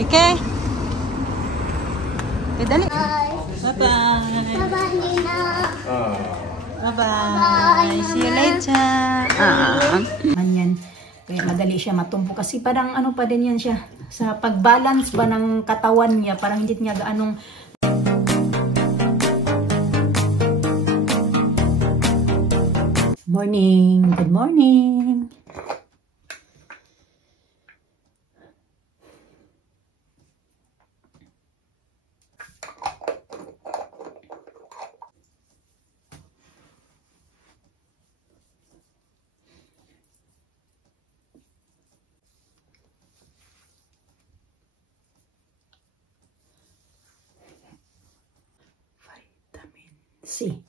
Okay? Okay, dali. Bye. Bye-bye. Bye-bye, Nina. Bye-bye. See you later. Yan. Kaya madali siya matumpo kasi parang ano pa din yan siya sa pag-balance ba ng katawan niya, parang hindi niya gaanong morning, good morning. C.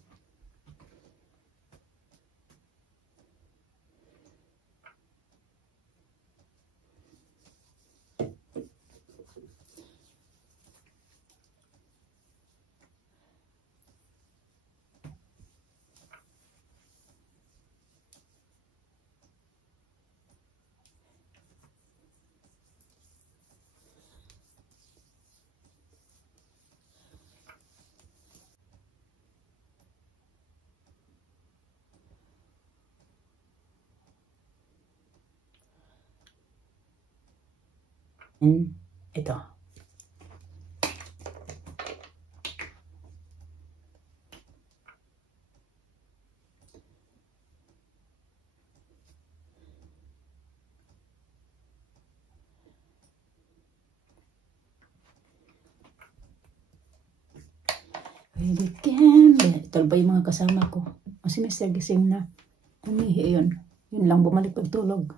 Ito. Pwede can. Ito ba yung mga kasama ko? Si Mr. gising na. Umihi yun. Yun lang bumalik pagtulog.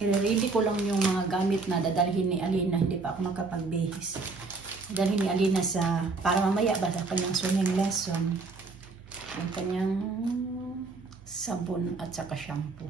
I-ready ko lang yung mga gamit na dadalhin ni Alina. Hindi pa ako makapagbihis. Dadalhin ni Alina sa, para mamaya ba sa kanyang swimming lesson. Yung kanyang sabon at saka shampoo.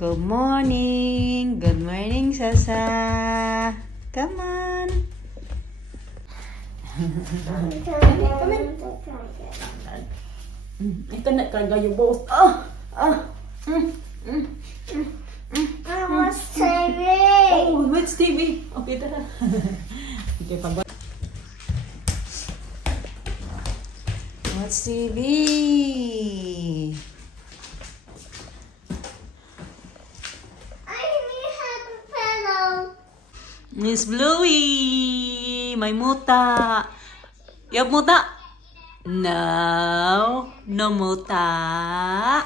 Good morning. Good morning, Sasa. Come on. Come in. I cannot carga you both. I watch TV. Oh, watch TV. Okay, tara. Okay, pag Watch TV. Miss Bluey, may muta. Yap muta? No, no muta.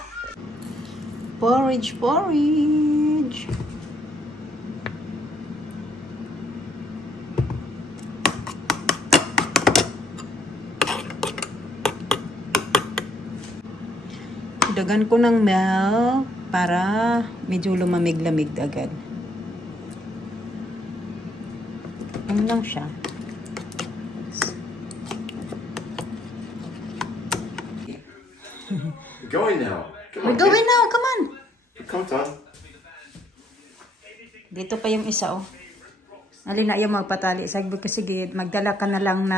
Porridge, porridge. Dagan ko ng milk para medyo lumamig-lamig agad. Ano lang siya. We're going now. We're going now. Come on. Come on. Dito pa yung isa, oh. Alina, ayaw magpatali. Sabi ko, sige, magdala ka na lang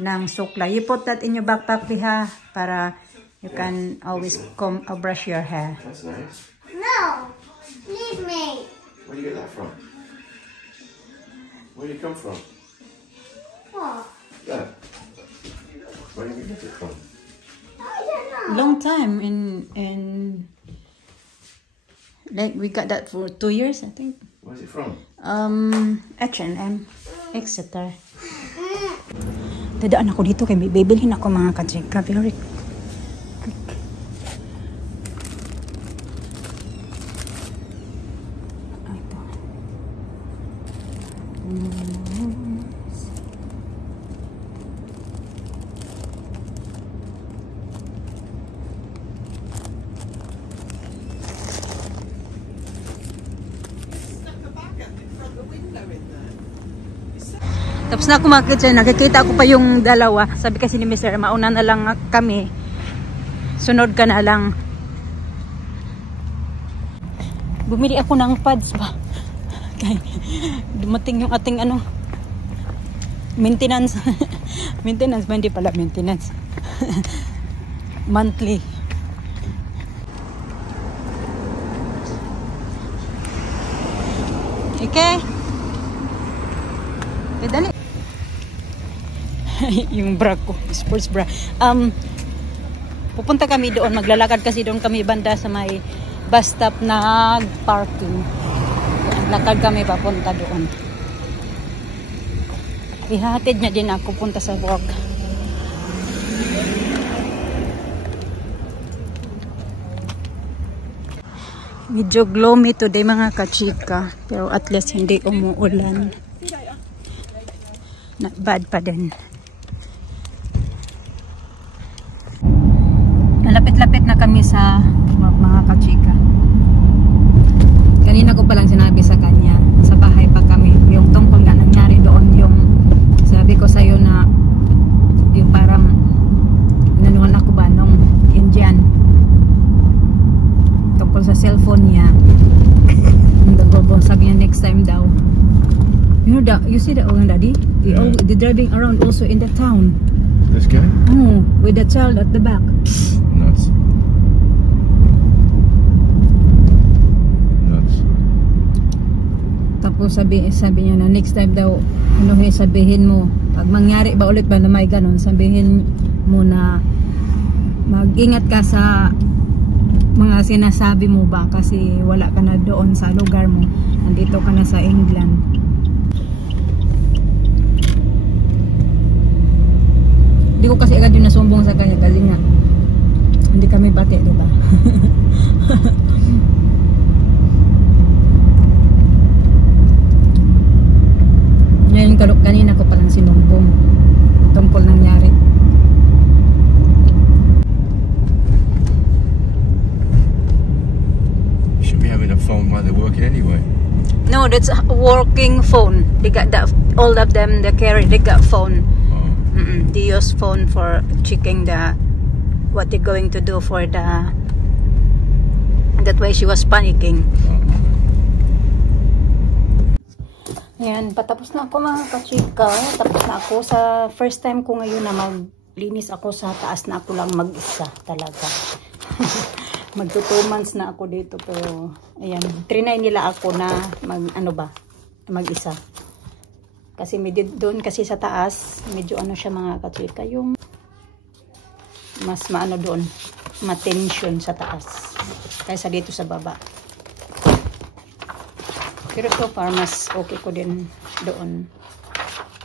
ng sukla. You put that in your backpack, ha? Para you can always brush your hair. That's nice. No, leave me. Where do you get that from? Where do you come from? What? That. Where did you get it from? I don't know. Long time in like we got that for 2 years, I think. Where's it from? H&M, Exeter. Dadaan ako dito kay may bibilhin ako mga kachika. Very quick. Ito. Tapos na ako nakikita ko pa yung dalawa. Sabi kasi ni Mr. mauna na lang kami. Sunod ka na lang. Bumili ako ng pads ba? Okay. Dumating yung ating maintenance. Maintenance ba? Hindi pala maintenance. Monthly. Okay. Dali. Yung bra ko, sports bra. Pupunta kami doon, maglalakad kasi doon kami banda sa may bus stop na parking. Lakad kami papunta doon. Ihatid niya din ako punta sa work. Medyo gloomy today mga kachika, pero at least hindi umuulan. Not bad pa din. Nalapit-lapit na kami sa mga kachika. Kanina ko palang sinabi sa kanya, sa bahay pa kami, yung tungkol na nangyari doon, yung sabi ko sa'yo na yung parang nanuhan ako ba nung Indian tungkol sa cellphone niya. Sabi niya next time daw, you see that old daddy? They're driving around also in the town. This guy? Oh, with the child at the back. Nuts. Nuts. Tapos sabi niya na next time daw, sabihin mo, pag mangyari ba ulit ba na may ganon, sabihin mo na mag-ingat ka sa mga sinasabi mo ba kasi wala ka na doon sa lugar mo. Nandito ka na sa England. Hindi ko kasi agad yung nasumbong sa kanya kasi nga hindi kami bate, diba? Ngayon kanina ko palang sinumbong tungkol nangyari. Should be having a phone while they're working anyway. No, that's a working phone. They got that, all of them, they got phone. They use phone for checking what they're going to do for that way she was panicking. Ayan, patapos na ako mga kachika. Tapos na ako sa first time ko ngayon na maglinis ako sa taas na ako lang mag-isa talaga. Magto 2 months na ako dito pero ayan, trinay nila ako na mag-isa. Kasi doon kasi sa taas, medyo siya mga kachika, yung mas doon, ma-tension sa taas kaysa dito sa baba. Pero so far, mas okay ko din doon.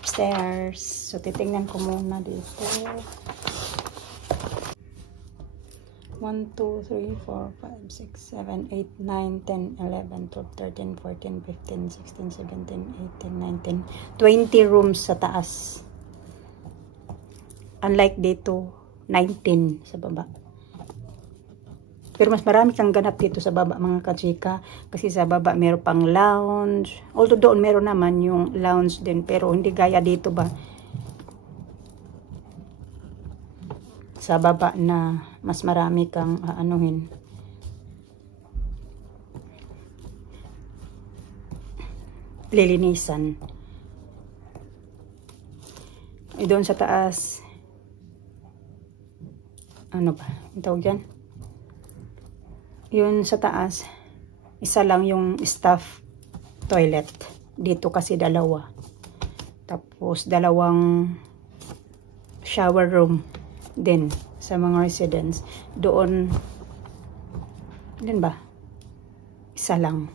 Stairs. So, titingnan ko muna dito. 1, 2, 3, 4, 5, 6, 7, 8, 9, 10, 11, 12, 13, 14, 15, 16, 17, 18, 19, 20 rooms sa taas. Unlike dito, 19 sa baba. Pero mas marami kang ganap dito sa baba mga kachika. Kasi sa baba meron pang lounge. Although doon meron naman yung lounge din. Pero hindi gaya dito ba. Sa baba na mas marami kang lilinisan. Doon sa taas, ano ba? Ang tawag dyan? Yun sa taas, isa lang yung staff toilet. Dito kasi dalawa. Tapos dalawang shower room din sa mga residents. Doon, din ba? Isa lang.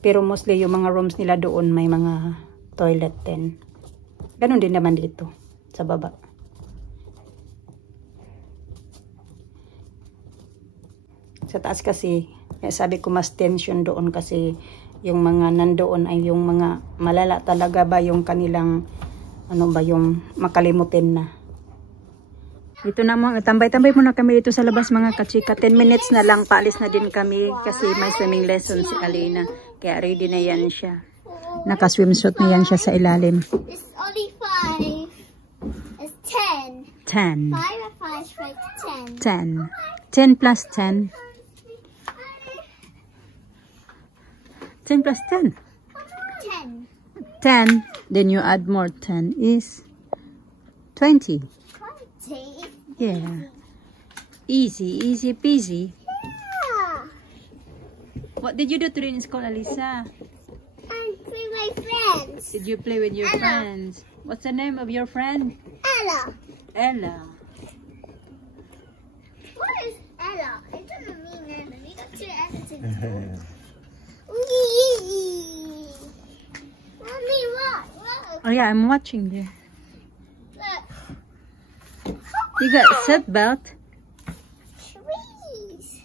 Pero mostly yung mga rooms nila doon may mga toilet din. Ganon din naman dito. sa baba. Sa taas kasi, sabi ko mas tension doon kasi yung mga nandoon ay yung mga malala talaga ba yung kanilang ano ba yung makalimutin na. Dito na mga, tambay-tambay muna kami dito sa labas mga kachika. 10 minutes na lang, paalis na din kami kasi may swimming lesson si Alina. Kaya ready na yan siya. Naka-swimsuit na yan siya sa ilalim. It's only 5. It's 10. 10. 5 and 5 like 10. 10. 10 plus 10. 10 plus 10. 10. 10. Then you add more. 10 is 20. 20. Yeah. Easy, easy peasy. Yeah. What did you do today in school, Alisa? And with my friends. Did you play with your friends? What's the name of your friend? Ella. Ella. What is Ella? It doesn't mean Ella. We got 2 Ellas in Mommy, look. Oh yeah, I'm watching you. Look. You got seatbelt. Trees.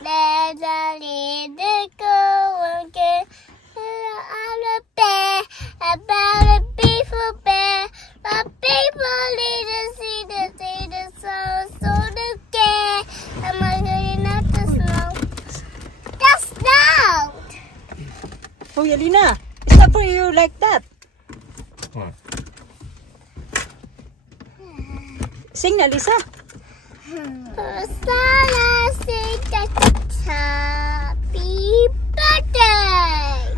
There's a little girl again on a bear about a beautiful bear. The people need to see the song, so the care. Am I going not to snow? That's loud. Oh, Alina, is that for you like that? What? Sing na, Lisa. Sana sing that happy birthday.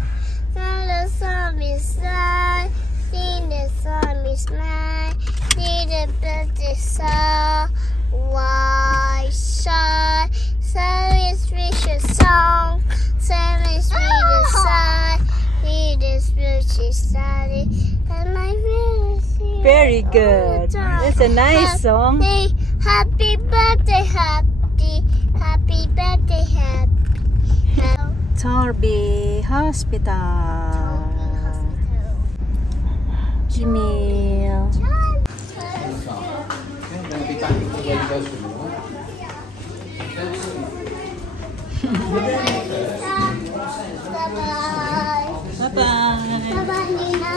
Sana song is sad, sing the song is mine. Sing the birthday song, why shy? Sana is rich a song, Sana is read a song. Read this birthday song, and my birthday. Very good. That's a nice song. Happy birthday, happy birthday, happy. Torby Hospital. Jamil. Bye-bye. Bye-bye. Bye-bye, Nina.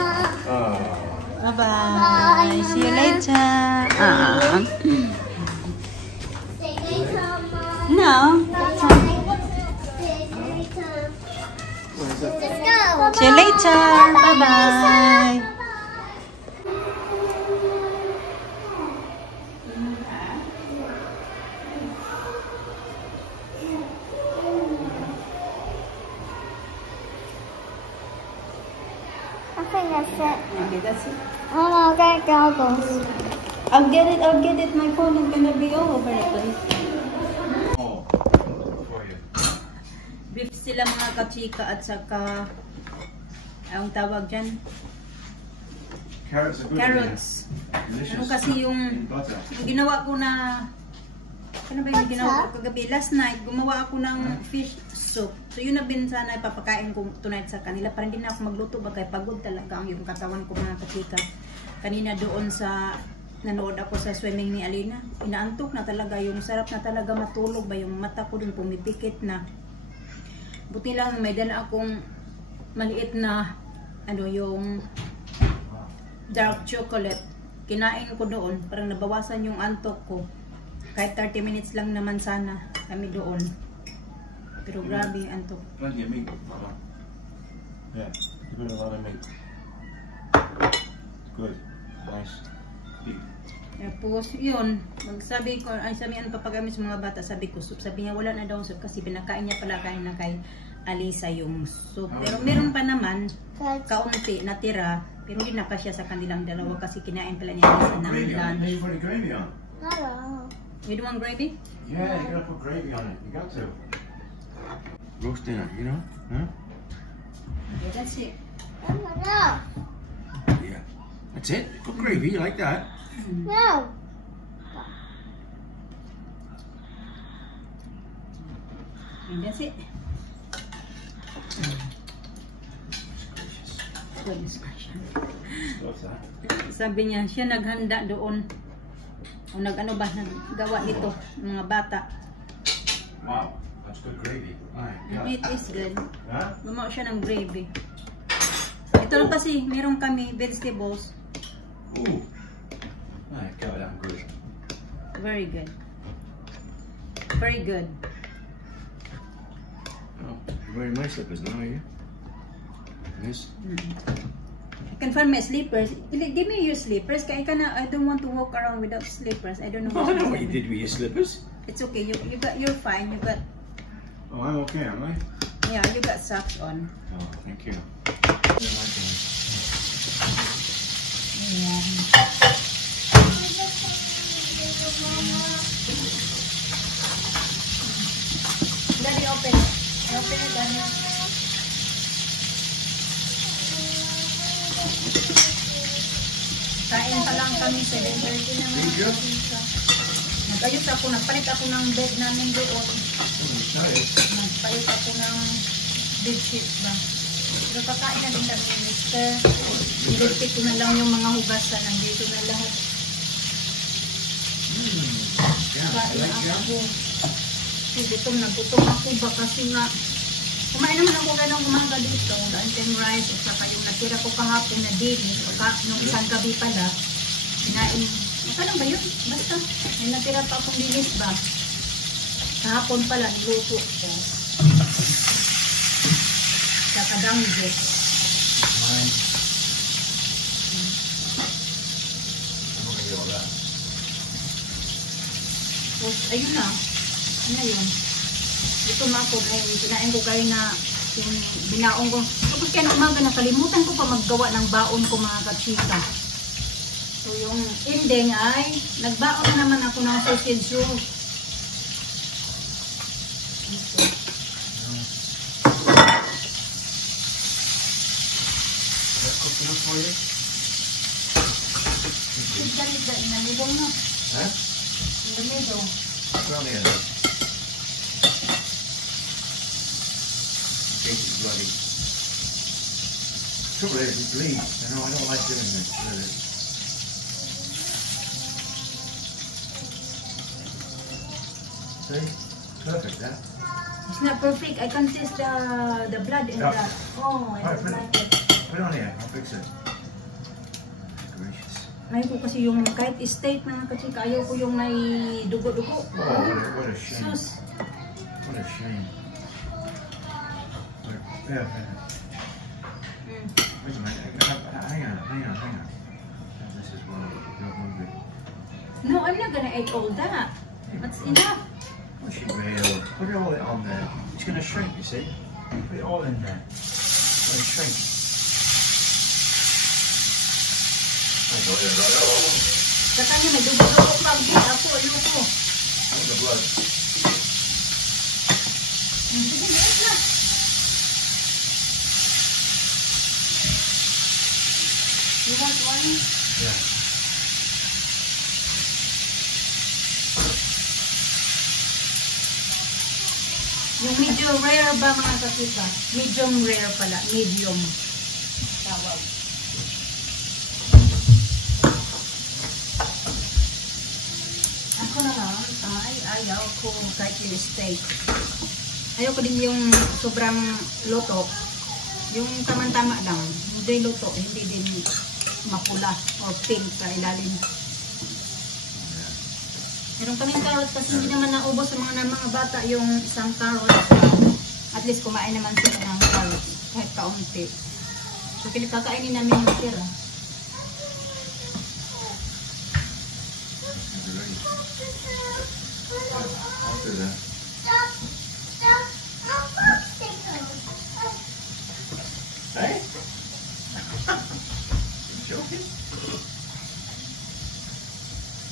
Bye-bye. See you later. Say later, Mom. No. Let's go. See you later. Bye-bye. I think that's it. Okay, that's it. Oh no, get goggles. I'll get it. My phone is gonna be all over the place. Oh, for you. Beef sila mga kachika at saka ang tawag dyan? Carrots are good. Carrots. Delicious. Ano kasi yung Butter. ginawa ko na ano ba yung ginawa ko kagabi? Last night, gumawa ako ng fish soup. So yun na bin sana ipapakain ko tonight sa kanila. Para hindi na ako magluto ba kay pagod talaga ang yung katawan ko mga kachika. Kanina doon sa nanood ako sa swimming ni Alina. Inaantok na talaga yung sarap na talaga matulog ba yung mata ko dun pumipikit na. Buti lang may dala akong maliit na ano yung dark chocolate. Kinain ko doon para nabawasan yung antok ko. Kahit 30 minutes lang naman sana kami doon. Pero grabe yung antok. Plenty of meat. Yeah, you put a lot of meat. Good. Nice. Big. Tapos yun, magsabi ko, ay sabihan pa pag kami sa mga bata, sabi ko soup. Sabi niya wala na daw soup kasi pinakain niya pala kain na kay Alisa yung soup. Pero meron pa naman, kaunti natira, pero hindi na pa siya sa kanilang dalawa kasi kinain pala niya Alisa ng Gravy on it. lunch. You put gravy on. Hello. You don't want gravy? Yeah, you gotta put gravy on it. You got to. Roast dinner, you know? Huh? Okay, that's it. No. Yeah. That's it. Put gravy like that. No. And that's it. Goodness gracious. What's that? Sabi niya, siya naghanda doon. O nag-ano ba, naggawa nito, mga bata. Wow, that's good gravy. Right, yeah. It is good. Huh? Gumawa siya ng gravy. Ito lang kasi, meron kami vegetables. Ooh. Right, go with that good. Very good. Very good. Oh, you're wearing my slippers now, are you? Yes. I can find my slippers. Give me your slippers. I don't want to walk around without slippers. I don't know Oh, I know what you did with your slippers. It's okay. You're fine. You got, Oh, I'm okay, am I? yeah, you got socks on. Oh, thank you. Daddy, open it. Open it, Daddy. Kain pa lang kami, 7:30 na Thank you. Nagayos ako, nagpalit ako ng bed namin doon. Nagpalit ako ng bed sheets ba. Pero kakain na din kami, mister. Iligpit ko na lang yung mga hugasan. Nandito na lahat. Kain na ako. Gutom na gutom ako ba kasi nga kumain naman ako ganang umaga dito. Luncheon rice at saka yung natira ko kahapon na dinis. Nung isang gabi pala, kinain. Ano ba yun? Basta, may natira pa akong dinis ba? Kahapon pala, niluto ko. Saka danggit. Ayun na. Ano yun? Ito na ako. Kinain ko kayo na yung binaong ko. Tapos kaya na umaga nakalimutan ko pa maggawa ng baon ko mga katsika. So yung ending ay nagbaon na naman ako ng sausage roll. Nalibong na. Huh? Nalibong. Well, yeah. It's bloody. Trouble is, it bleeds. I know, I don't like doing this, really. See? Perfect, that. It's not perfect. I can taste the blood in Yeah. that. Oh, I Alright, don't like it. Put it on here, I'll fix it. Gracious. Ayaw ko kasi yung kahit steak na kasi ayaw ko yung may dugo-dugo. Oh, what a shame. Sus. What a shame. Yeah, wait a minute. Hang on. This is one of the hungry. No, I'm not gonna eat all that. That's enough. What's your real? Put it all on there. It's going to shrink, you see. Put it all in there. It's going to shrink. Sa kanya may dugo-dugo pag di ako, ayoko. Look at the blood. Sige, yes na. You want one? Yeah. Yung medium rare ba mga kasika? Medium rare pala. Medium. Tawag. Ako naman, ayaw ko kahit yung steak. Ayaw ko din yung sobrang luto. Yung tamang-tama lang. Hindi luto, hindi din mapula or pink sa ilalim. Meron kaming carrots kasi hindi naman naubos sa mga bata yung isang carrots. At least kumain naman sila ng carrots kahit kaunti. So pinagkakainin namin yung tira. I'll do that. Hey? You joking?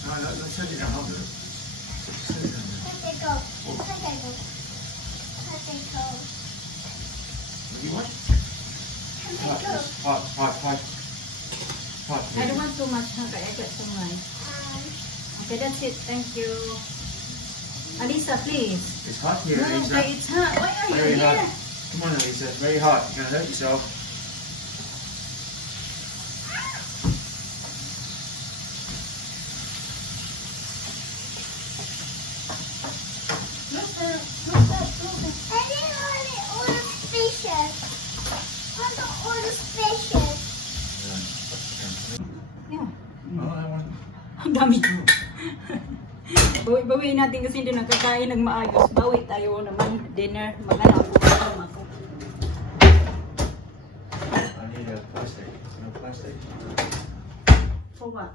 No, let's set it down. I'll do it. Set it down there. What do you want? Hot. I don't want too much, okay? I got too much. Okay, that's it. Thank you. Alisa, please. It's hot here, No, Lisa. okay, it's hot. Why are you Very here? hot. Come on, Lisa. It's very hot. You're going to hurt yourself. Look at all the fishes. Yeah. Oh, I want. Ang dami ko. Bawiin natin kasi hindi nakakain ng maayos. Bawi tayo naman. Dinner. Maghanap ako. I need a plastic. No plastic. For what?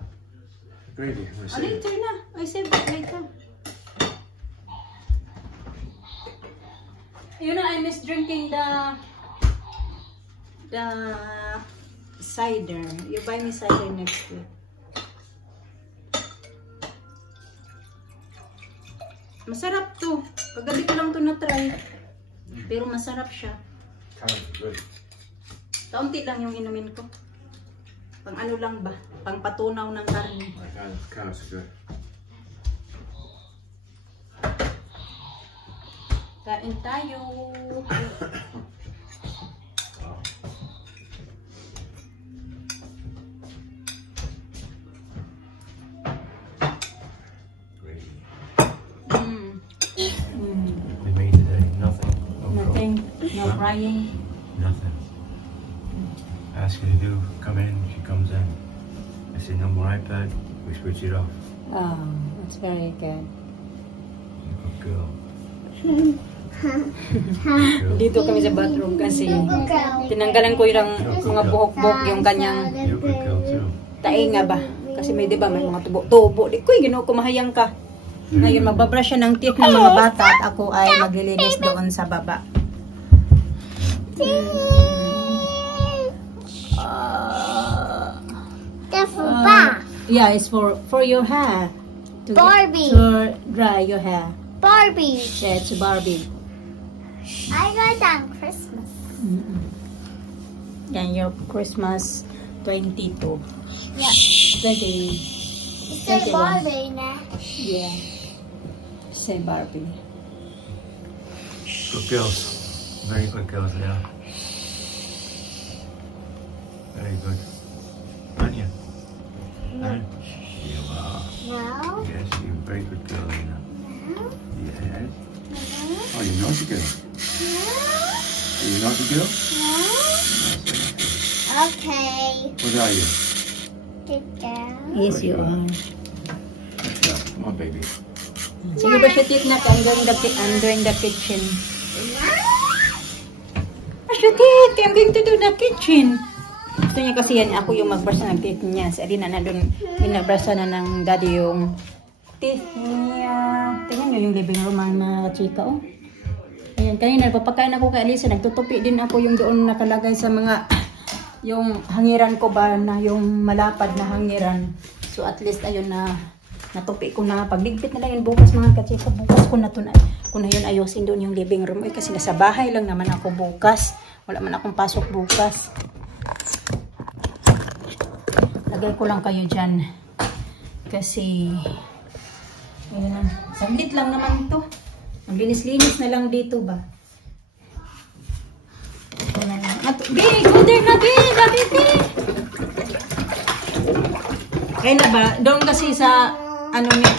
Gravy. Oh, later na. I said that later. You know, I miss drinking the cider. You buy me cider next week. Masarap to. Kagabi ko lang to na-try. Pero masarap siya. Carrot, good. Kaunti lang yung inumin ko. Pang ano lang ba? Pang patunaw ng karne. Carrots are good. Kain tayo. Gravy. Mm. We made today nothing. No Nothing. No Huh? frying. Nothing. Ask her to do. Come in. She comes in. I say no more iPad. We switch it off. Oh, that's very good. Good girl. Dito kami sa bathroom kasi tinanggalan ko yung mga buhok-buhok yung kanyang You're a good girl too. tainga ba. Kasi may diba may mga tubo-tubo. Di ko ginoo ko mahayang ka. Ngayon magbabrush siya ng teeth ng mga bata at ako ay maglilinis doon sa baba. That's for bath. Yeah, it's for your hair. Barbie. To dry your hair. Barbie. Yeah, it's Barbie. I got that on Christmas. Yan your Christmas 22. Yeah. 20. It's a Barbie now. Yeah. Say Barbie. Good girls. Very good girls they are. Very good. Aren't you? No. You are. No. Yes, you're a very good girl, you know. No. Yes. No. Oh, you're not a girl. Are you not a girl? No. Okay. What are you? Sit down. Yes, you are. Yeah, come on, baby. Sige ba siya tit na I'm doing the kitchen. Siya tit, I'm going to do the kitchen. Gusto niya kasi yan, ako yung mag-brush ng teeth niya. Si Alina na doon, binabrush na ng daddy yung teeth niya. Tingnan nyo yung living room mga chika, oh. Ayan, kanina nagpapakain ako kay Alisa, nagtutupi din ako yung doon nakalagay sa mga, yung hangiran ko ba na yung malapad na hangiran. So at least ayun na, natupi ko na. Pagligpit na lang yun bukas mga kachika. Bukas ko na ito na. Kung na yun ayusin doon yung living room. Kasi nasa bahay lang naman ako bukas. Wala man akong pasok bukas. Lagay ko lang kayo dyan. Kasi, ayun na. Saglit lang naman ito. Maglinis-linis na lang dito ba. Gay, go there na, gay! Kaya na ba? Doon kasi sa ano niya.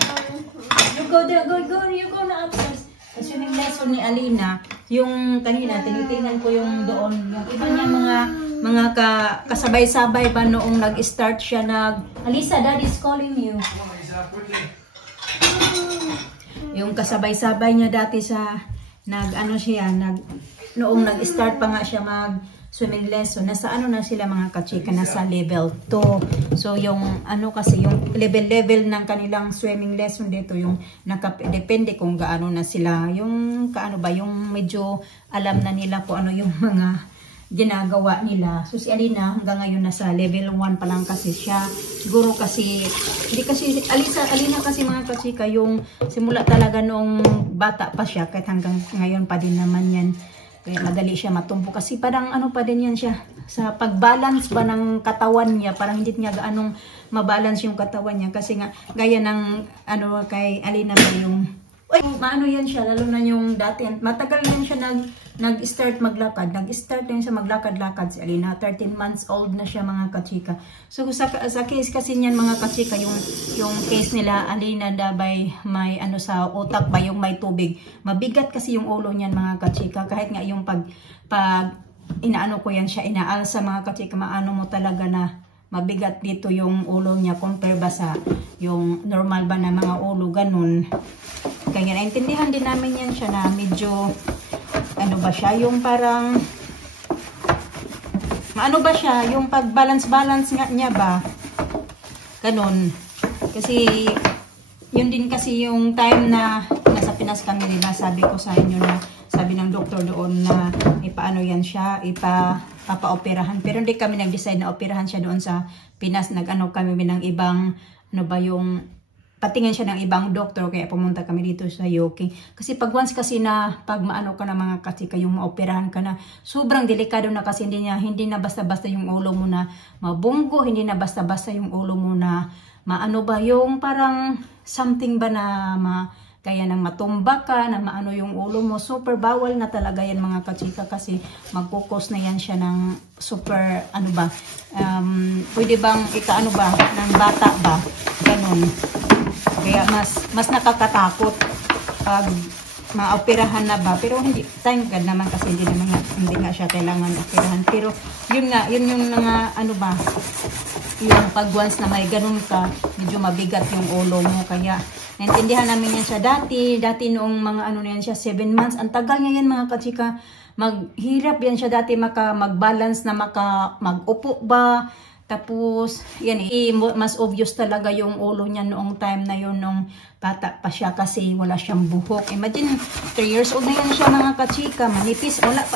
You go there, go, you go na upstairs. Kasi yung lesson ni Alina, yung kanina, tinitingnan ko yung doon, yung iba niya mga kasabay-sabay ba noong nag-start siya Alisa, Daddy's calling you. Yung kasabay-sabay niya dati sa, noong nag-start pa nga siya swimming lesson, nasa ano na sila mga kachika, nasa level 2. So yung kasi yung level ng kanilang swimming lesson dito, yung depende kung gaano na sila, yung yung medyo alam na nila kung ano yung mga ginagawa nila. So si Alina hanggang ngayon nasa level 1 pa lang kasi siya. Siguro kasi Alina kasi mga kachika, yung simula talaga nung bata pa siya, kahit hanggang ngayon pa din naman yan. Kaya madali siya matumbo kasi parang pa din yan siya sa pag-balance ba ng katawan niya, parang hindi niya gaanong mabalance yung katawan niya kasi nga gaya ng kay Alina ba yung maano yan siya, lalo na yung dati matagal na siya nag-start maglakad, siya maglakad-lakad si Alina, 13 months old na siya mga kachika. So sa case kasi niyan mga kachika, yung case nila Alina dabay may sa utak ba yung may tubig, mabigat kasi yung ulo niyan mga kachika, kahit nga yung pag inaano ko yan siya, inaalsa mga kachika, maano mo talaga na mabigat dito yung ulo niya compare ba sa yung normal ba na mga ulo, ganun. Kaya naintindihan din namin yan siya na medyo, ano ba siya, yung parang, ano ba siya, yung pag-balance nga niya ba, ganun. Kasi, yun din kasi yung time na nasa Pinas kami, diba, sabi ko sa inyo na, sabi ng doktor doon na ipaano yan siya, papaoperahan. Pero hindi kami nag-decide na operahan siya doon sa Pinas. Nag-ano kami ng ibang, ano ba yung, patingin siya ng ibang doktor. Kaya pumunta kami dito sa UK. Kasi pag once kasi na, pag maano ka na mga kachika, yung maoperahan ka na, sobrang delikado na kasi hindi na basta-basta yung ulo mo na mabunggo, hindi na basta-basta yung ulo mo na, maano ba yung parang something ba na kaya nang matumba ka, na maano yung ulo mo, super bawal na talaga yan mga kachika kasi magkukos na yan siya ng super, ano ba, pwede bang ika-ano ba, ng bata ba, ganun. Kaya mas nakakatakot pag maoperahan na ba, pero hindi, thank God naman kasi hindi nga siya kailangan operahan, pero yun nga, yun yung mga, ano ba, yung pag once na may ganun ka, medyo mabigat yung ulo mo, kaya naintindihan namin yan siya dati noong mga ano na yan siya, 7 months. Ang tagal niya yan mga kachika. Maghirap yan siya dati mag-balance na mag-upo ba. Tapos, yan mas obvious talaga yung ulo niya noong time na yun, nung bata pa siya kasi wala siyang buhok. Imagine, 3 years old na yan siya mga kachika. Manipis, wala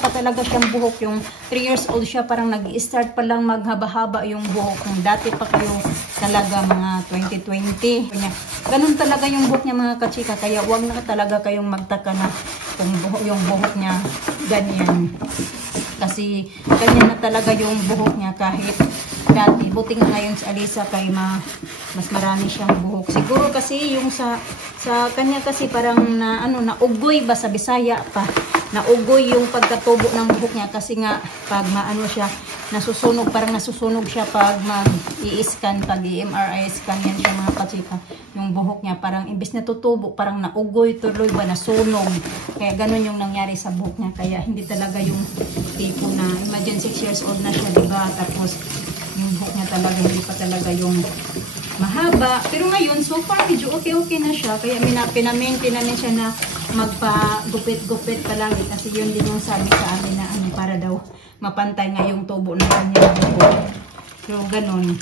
pa talaga siyang buhok. Yung 3 years old siya, parang nag-i-start pa lang maghaba-haba yung buhok. Kung dati pa kayo talaga mga 2020. Ganun talaga yung buhok niya mga kachika. Kaya wag na talaga kayong magtaka na kung yung buhok niya ganyan. Kasi ganyan na talaga yung buhok niya kahit dati. Buti nga ngayon sa Alisa kay mas marami siyang buhok. Siguro kasi yung sa kanya kasi parang naugoy ba sa Bisaya pa. Naugoy yung pagkatubo ng buhok niya kasi nga pag maano siya, parang nasusunog siya pag mag-i-scan, pag i-MRI scan yan siya mga kachika. Yung buhok niya parang imbis na tutubo, parang naugoy tuloy ba, nasunog. Kaya ganun yung nangyari sa buhok niya. Kaya hindi talaga yung tipo na, imagine 6 years old na siya, diba? Tapos yung buhok niya talaga, hindi pa talaga yung mahaba. Pero ngayon, so far, medyo okay na siya. Kaya pinamaintain namin siya na magpa-gupit-gupit palagi. Kasi yun din yung sabi sa amin na para daw mapantay nga yung tubo ng kanyang buhok. So, ganun.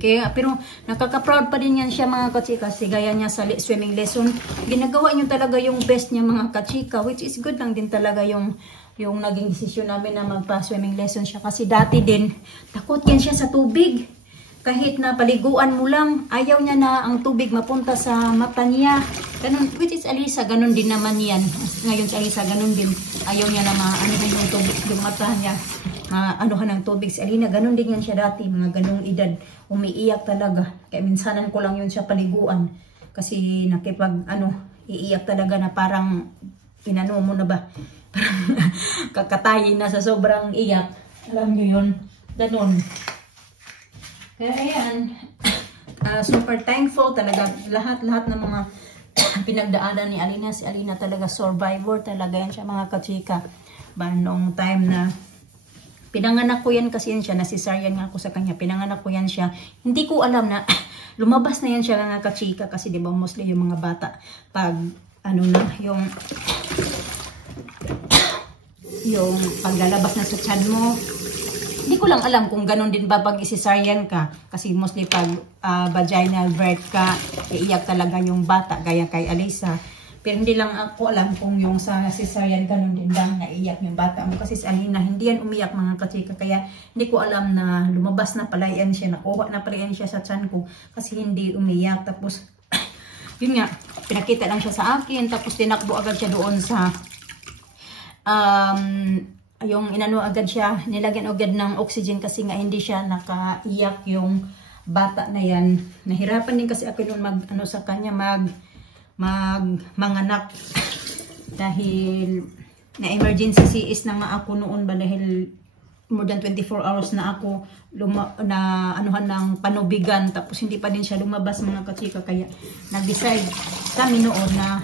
Kaya, pero nakaka-proud pa din yan siya mga kachika. Kasi gaya niya sa swimming lesson, ginagawa niyo talaga yung best niya mga kachika. Which is good lang din talaga yung naging desisyon namin na magpa-swimming lesson siya. Kasi dati din, takot yan siya sa tubig. Kahit na paliguan mo lang, ayaw niya na ang tubig mapunta sa mata niya. Ganun, which is Alisa, ganun din naman yan. Ngayon si Alisa, ganun din. Ayaw niya na maanuhan yung tubig, yung mata niya. Maanuhan ng tubig. Si Alina, ganun din yan siya dati. Mga ganung edad, umiiyak talaga. Kaya minsanan ko lang yun siya paliguan. Kasi iiyak talaga na parang, inano mo na ba? Parang kakatayin na sa sobrang iyak. Alam niyo yun? Ganun. Kaya ayan, super thankful talaga. Lahat ng mga pinagdaanan ni Alina. Si Alina talaga survivor talaga yan siya mga kachika. Noong time na pinanganak ko yan kasi yan siya, nasisaryan nga ako sa kanya. Pinanganak ko yan siya. Hindi ko alam na lumabas na yan siya mga kachika kasi diba mostly yung mga bata pag yung paglalabas na sa tiyan mo. Hindi ko lang alam kung ganun din ba pag isisaryan ka. Kasi mostly pag vaginal birth ka, iiyak talaga yung bata, gaya kay Alisa. Pero hindi lang ako alam kung yung sa cesarean ganun din lang naiiyak yung bata mo. Kasi sa Alina, hindi yan umiyak mga kachika. Kaya hindi ko alam na lumabas na pala yan siya, nakuha na pala yan siya sa tiyan ko. Kasi hindi umiyak. Tapos, yun nga, pinakita lang siya sa akin. Tapos tinakbo agad siya doon sa yung agad siya, nilagyan agad ng oxygen kasi nga hindi siya nakaiyak yung bata na yan. Nahirapan din kasi ako noon sa kanya manganak dahil na emergency CS na nga ako noon ba dahil more than 24 hours na ako ng panubigan tapos hindi pa din siya lumabas mga kachika. Kaya nag-decide kami noon na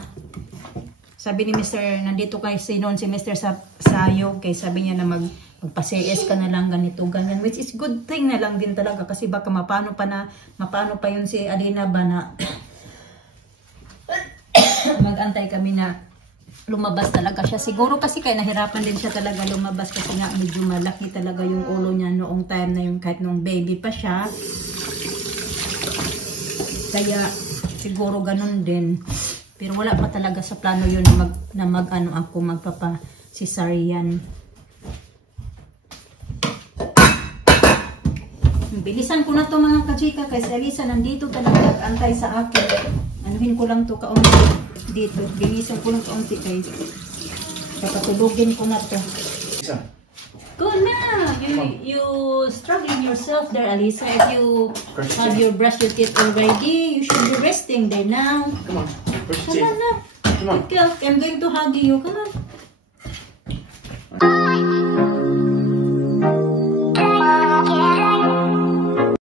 sabi ni Mr. nandito kasi noon si Mr. sa UK, sabi niya na magpa-CS ka na lang ganito ganyan, which is good thing na lang din talaga kasi baka mapano pa yun si Alina ba na mag-antay kami na lumabas talaga siya. Siguro kasi kaya nahirapan din siya talaga lumabas kasi nga medyo malaki talaga yung ulo niya noong time na yung kahit nung baby pa siya. Kaya siguro ganun din. Pero wala pa talaga sa plano yun na mag-ano ako magpapa-cesarean. Bilisan ko na to mga kachika kasi Alisa nandito talaga nag-antay sa akin. Anuhin ko lang to kaunti dito. Bilisan ko lang kaunti guys. Kapatulugin ko na to. Go na! You struggling yourself there, Alisa. If you have your brush your teeth already, you should be resting there now. Come on. Brush your Come on teeth. na. Come on. Okay, I'm going to hug you. Come on.